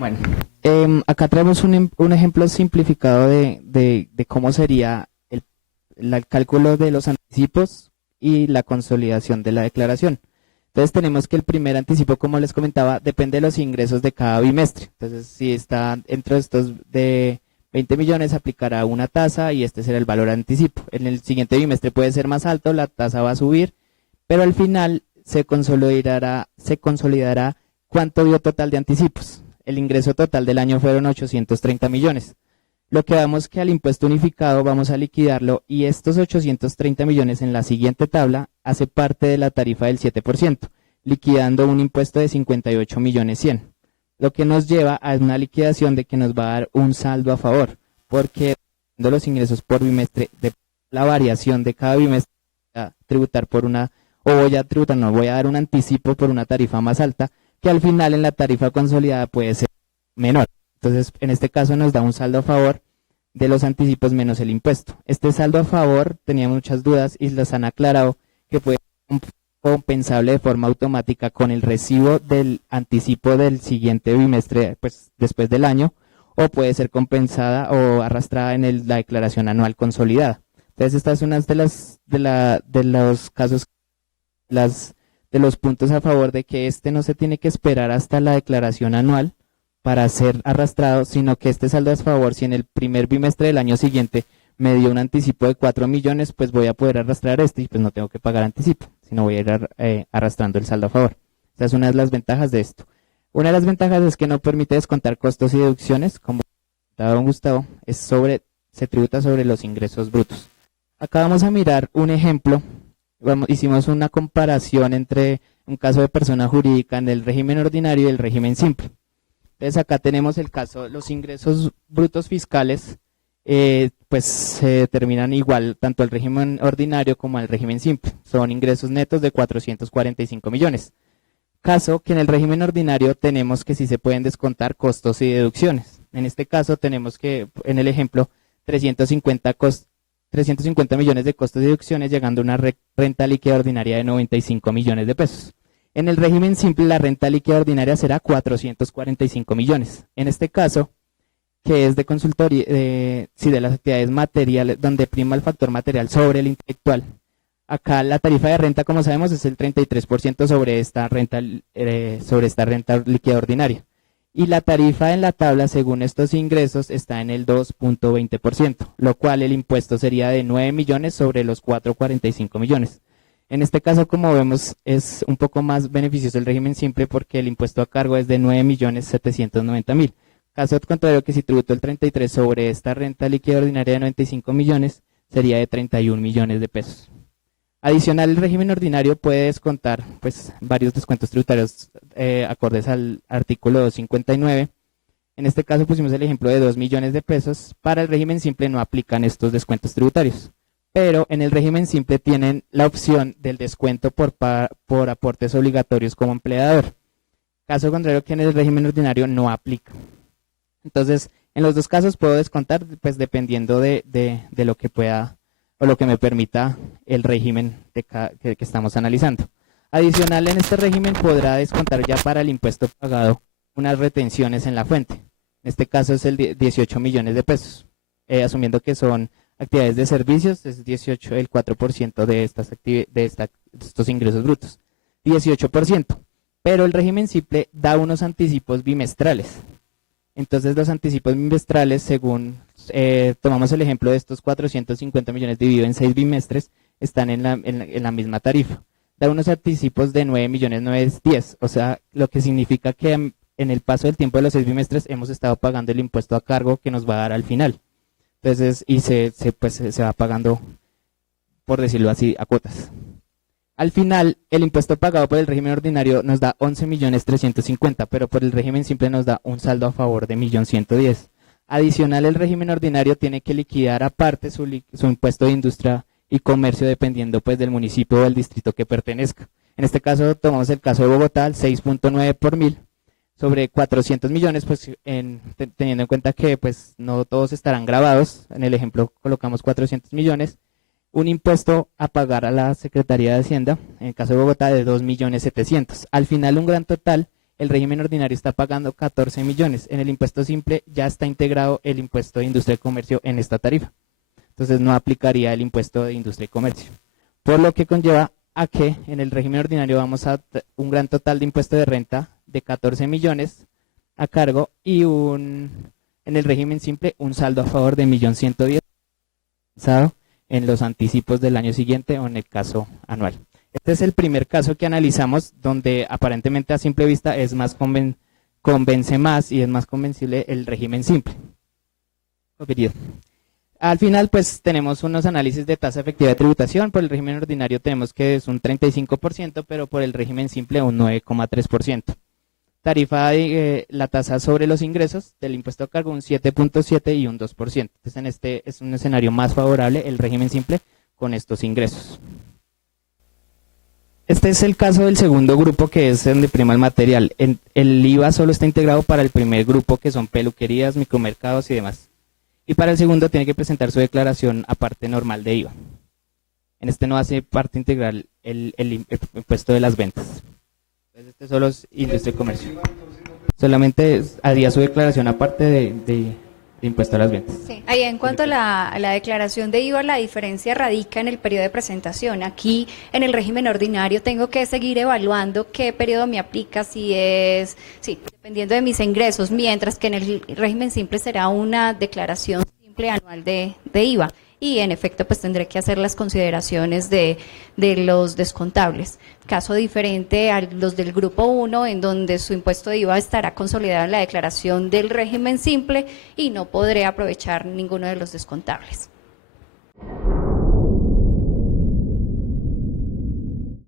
Bueno, acá traemos un ejemplo simplificado de cómo sería el cálculo de los anticipos y la consolidación de la declaración. Entonces tenemos que el primer anticipo, como les comentaba, depende de los ingresos de cada bimestre. Entonces, si está entre estos de 20 millones, aplicará una tasa y este será el valor anticipo. En el siguiente bimestre puede ser más alto, la tasa va a subir, pero al final se consolidará cuánto dio total de anticipos. El ingreso total del año fueron 830 millones. Lo que vamos que al impuesto unificado vamos a liquidarlo y estos 830 millones en la siguiente tabla hace parte de la tarifa del 7%, liquidando un impuesto de 58 millones 100, lo que nos lleva a una liquidación de que nos va a dar un saldo a favor, porque los ingresos por bimestre, de la variación de cada bimestre, a tributar por una, o voy a tributar, no, voy a dar un anticipo por una tarifa más alta, que al final en la tarifa consolidada puede ser menor. Entonces, en este caso nos da un saldo a favor de los anticipos menos el impuesto. Este saldo a favor tenía muchas dudas y las han aclarado que puede ser compensable de forma automática con el recibo del anticipo del siguiente bimestre, pues después del año, o puede ser compensada o arrastrada en la declaración anual consolidada. Entonces, esta es una de los casos, de los puntos a favor de que este no se tiene que esperar hasta la declaración anual para ser arrastrado, sino que este saldo a favor, si en el primer bimestre del año siguiente me dio un anticipo de 4 millones, pues voy a poder arrastrar este y pues no tengo que pagar anticipo, sino voy a ir arrastrando el saldo a favor. Esa es una de las ventajas de esto. Una de las ventajas es que no permite descontar costos y deducciones, como comentaba don Gustavo, se tributa sobre los ingresos brutos. Acá vamos a mirar un ejemplo. Hicimos una comparación entre un caso de persona jurídica en el régimen ordinario y el régimen simple. Entonces acá tenemos el caso, los ingresos brutos fiscales, pues se determinan igual tanto al régimen ordinario como al régimen simple. Son ingresos netos de 445 millones. Caso que en el régimen ordinario tenemos que sí se pueden descontar costos y deducciones. En este caso tenemos que, en el ejemplo, 350 millones de costos y deducciones, llegando a una renta líquida ordinaria de 95 millones de pesos. En el régimen simple, la renta líquida ordinaria será 445 millones. En este caso, que es de consultoría, de las actividades materiales, donde prima el factor material sobre el intelectual. Acá la tarifa de renta, como sabemos, es el 33% sobre esta renta líquida ordinaria. Y la tarifa en la tabla, según estos ingresos, está en el 2.20%, lo cual el impuesto sería de 9 millones sobre los 445 millones. En este caso, como vemos, es un poco más beneficioso el régimen simple porque el impuesto a cargo es de 9.790.000. Caso contrario, que si tributo el 33 sobre esta renta líquida ordinaria de 95 millones, sería de 31 millones de pesos. Adicional, el régimen ordinario puede descontar pues, varios descuentos tributarios acordes al artículo 259. En este caso pusimos el ejemplo de 2 millones de pesos. Para el régimen simple no aplican estos descuentos tributarios, pero en el régimen simple tienen la opción del descuento por aportes obligatorios como empleador. Caso contrario, que en el régimen ordinario no aplica. Entonces, en los dos casos puedo descontar pues dependiendo de lo que pueda o lo que me permita el régimen que estamos analizando. Adicional, en este régimen podrá descontar ya para el impuesto pagado unas retenciones en la fuente. En este caso es el 18 millones de pesos, asumiendo que son actividades de servicios, es 18, el 4% de estos ingresos brutos, 18%. Pero el régimen simple da unos anticipos bimestrales. Entonces los anticipos bimestrales, según tomamos el ejemplo de estos 450 millones dividido en 6 bimestres, están en la misma tarifa. Da unos anticipos de 9 millones 910, o sea, lo que significa que en el paso del tiempo de los 6 bimestres hemos estado pagando el impuesto a cargo que nos va a dar al final. Entonces, y se va pagando, por decirlo así, a cuotas. Al final, el impuesto pagado por el régimen ordinario nos da 11.350.000, pero por el régimen simple nos da un saldo a favor de 1.110.000. Adicional, el régimen ordinario tiene que liquidar aparte su impuesto de industria y comercio dependiendo pues del municipio o del distrito que pertenezca. En este caso, tomamos el caso de Bogotá, el 6.9 por mil sobre 400 millones, pues teniendo en cuenta que pues no todos estarán grabados. En el ejemplo colocamos 400 millones. Un impuesto a pagar a la Secretaría de Hacienda, en el caso de Bogotá, de 2.700.000. Al final, un gran total el régimen ordinario está pagando 14 millones. En el impuesto simple ya está integrado el impuesto de industria y comercio en esta tarifa. Entonces no aplicaría el impuesto de industria y comercio. Por lo que conlleva a que en el régimen ordinario vamos a un gran total de impuesto de renta de 14 millones a cargo y en el régimen simple un saldo a favor de 1.110.000 pensado en los anticipos del año siguiente o en el caso anual. Este es el primer caso que analizamos donde aparentemente a simple vista es más convence más y es más convencible el régimen simple. Al final pues tenemos unos análisis de tasa efectiva de tributación. Por el régimen ordinario tenemos que es un 35%, pero por el régimen simple un 9,3%. Tarifa de la tasa sobre los ingresos del impuesto a cargo un 7,7 y un 2%. Entonces en este es un escenario más favorable el régimen simple con estos ingresos. Este es el caso del segundo grupo, que es donde prima el material. El IVA solo está integrado para el primer grupo, que son peluquerías, micromercados y demás. Y para el segundo tiene que presentar su declaración aparte normal de IVA. En este no hace parte integral el impuesto de las ventas. Entonces este solo es industria y comercio. Solamente haría su declaración aparte de impuesto a las ventas. Sí, ahí en cuanto a la declaración de IVA, la diferencia radica en el periodo de presentación. Aquí en el régimen ordinario tengo que seguir evaluando qué periodo me aplica, dependiendo de mis ingresos, mientras que en el régimen simple será una declaración simple anual de IVA. Y en efecto pues tendré que hacer las consideraciones de los descontables. Caso diferente a los del grupo 1, en donde su impuesto de IVA estará consolidado en la declaración del régimen simple y no podré aprovechar ninguno de los descontables.